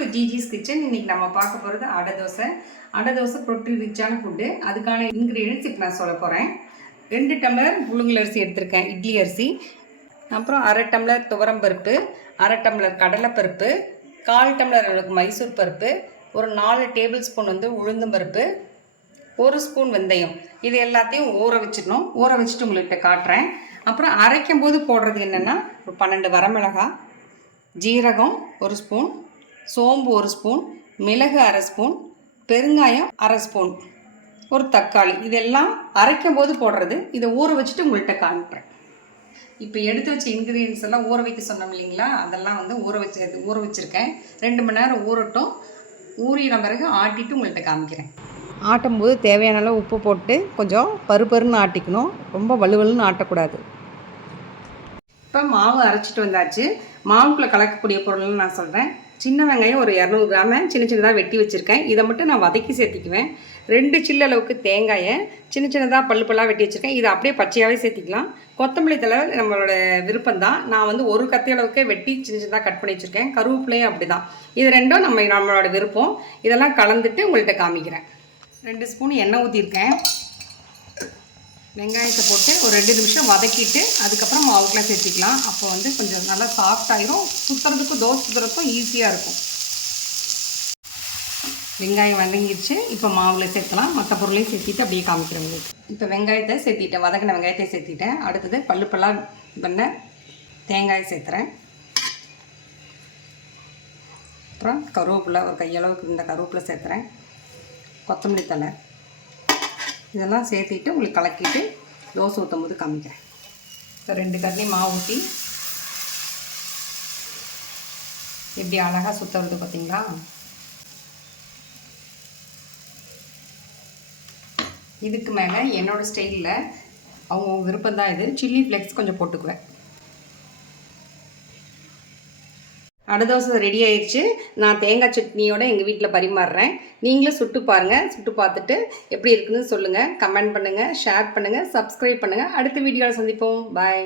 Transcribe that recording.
To ஜிஜிஸ் kitchen இன்னைக்கு நம்ம பார்க்க போகிறது அடை தோசை. அடை தோசை புரோட்டீன் ரிச்சான ஃபுட்டு அதுக்கான இன்க்ரீடியன்ஸ் இப்போ நான் சொல்ல போகிறேன் ரெண்டு டம்ளர் புழுங்கல் அரிசி எடுத்திருக்கேன் இட்லி அரிசி. அப்புறம் அரை டம்ளர் துவரம் பருப்பு அரை டம்ளர் கடலைப்பருப்பு கால் டம்ளர் அளவுக்கு மைசூர் பருப்பு ஒரு நாலு டேபிள் ஸ்பூன் வந்து உளுந்தும் பருப்பு ஒரு ஸ்பூன் வெந்தயம். இது எல்லாத்தையும் ஊற வச்சிடணும். ஊற வச்சுட்டு உங்கள்கிட்ட காட்டுறேன். அப்புறம் அரைக்கும் போது போடுறது என்னென்னா ஒரு பன்னெண்டு வரமிளகாய் ஜீரகம் ஒரு ஸ்பூன் சோம்பு ஒரு ஸ்பூன் மிளகு அரை ஸ்பூன் பெருங்காயம் அரை ஸ்பூன். ஒரு தக்காளி. இதெல்லாம் அரைக்கும் போது போடுறது. இதை ஊற வச்சுட்டு உங்கள்கிட்ட காமிக்கிறேன். இப்போ எடுத்து வச்ச இன்க்ரீடியன்ஸ் எல்லாம் ஊற வைக்க சொன்னோம் இல்லைங்களா? அதெல்லாம் வந்து ஊற வச்சு ஊற வச்சுருக்கேன். ரெண்டு மணி நேரம் ஊறட்டும். ஊறின பிறகு ஆட்டிட்டு உங்கள்கிட்ட காமிக்கிறேன். ஆட்டும்போது தேவையான அளவு உப்பு போட்டு கொஞ்சம் பருப்பருன்னு ஆட்டிக்கணும். ரொம்ப வலுவலுன்னு ஆட்டக்கூடாது. இப்போ மாவு அரைச்சிட்டு வந்தாச்சு. மாவுக்குள்ளே கலக்கக்கூடிய பொருள்னு நான் சொல்கிறேன் சின்ன வெங்காயம் ஒரு இரநூறு கிராம சின்ன சின்னதாக வெட்டி வச்சுருக்கேன். இதை மட்டும் நான் வதக்கி சேர்த்திக்குவேன். ரெண்டு சில்லு அளவுக்கு தேங்காயை சின்ன சின்னதாக பல்லு பல்லாக வெட்டி வச்சுருக்கேன். இதை அப்படியே பச்சையாகவே சேர்த்திக்கலாம். கொத்தமல்லி தலை நம்மளோட விருப்பம் தான் நான் வந்து ஒரு கத்தி அளவுக்கு வெட்டி சின்ன சின்னதாக கட் பண்ணி வச்சுருக்கேன். கருவேப்பிலையும் அப்படி தான் இது ரெண்டும் நம்ம நம்மளோட விருப்பம். இதெல்லாம் கலந்துட்டு உங்கள்கிட்ட காமிக்கிறேன். ரெண்டு ஸ்பூன் எண்ணெய் ஊற்றிருக்கேன் வெங்காயத்தை போட்டு ஒரு ரெண்டு நிமிஷம் வதக்கிட்டு அதுக்கப்புறம் மாவுக்குலாம் சேர்த்திக்கலாம். அப்போ வந்து கொஞ்சம் நல்லா சாஃப்ட் ஆயிரும். சுற்றுறதுக்கும் தோசை சுற்றுறதுக்கும் ஈஸியாக இருக்கும். வெங்காயம் வதங்கிடுச்சு இப்போ மாவில் சேர்த்தலாம் மற்ற பொருளையும் சேர்த்திட்டு அப்படியே காமிக்கிறேன் உங்களுக்கு. இப்போ வெங்காயத்தை சேர்த்திட்டேன். வதக்கின வெங்காயத்தை சேர்த்திட்டேன். அடுத்தது பல்லு பல்லாக பண்ண தேங்காயை சேர்த்துறேன். அப்புறம் கருவேப்பிலை ஒரு கையளவுக்கு இந்த கருவேப்பிலை சேர்த்துறேன். கொத்தமல்லி தலை இதெல்லாம் சேர்த்திட்டு உங்களுக்கு கலக்கிட்டு தோசை ஊற்றும் போது காமிக்கிறேன். இப்போ ரெண்டு கரண்டி மாவு ஊற்றி எப்படி அழகாக சுத்த வருது பார்த்தீங்களா இதுக்கு மேலே என்னோடய ஸ்டைலில் அவங்க விருப்பம் தான் இது. சில்லி ஃப்ளெக்ஸ் கொஞ்சம் போட்டுக்குவேன். அடை தோசை ரெடி ஆயிடுச்சு நான் தேங்காய் சட்னியோட எங்கள் வீட்டில் பரிமாறுறேன். நீங்களும் சுட்டு பாருங்கள் சுட்டு பார்த்துட்டு எப்படி இருக்குன்னு சொல்லுங்கள் கமெண்ட் பண்ணுங்கள் ஷேர் பண்ணுங்கள் சப்ஸ்கிரைப் பண்ணுங்கள் அடுத்த வீடியோவில் சந்திப்போம். பாய்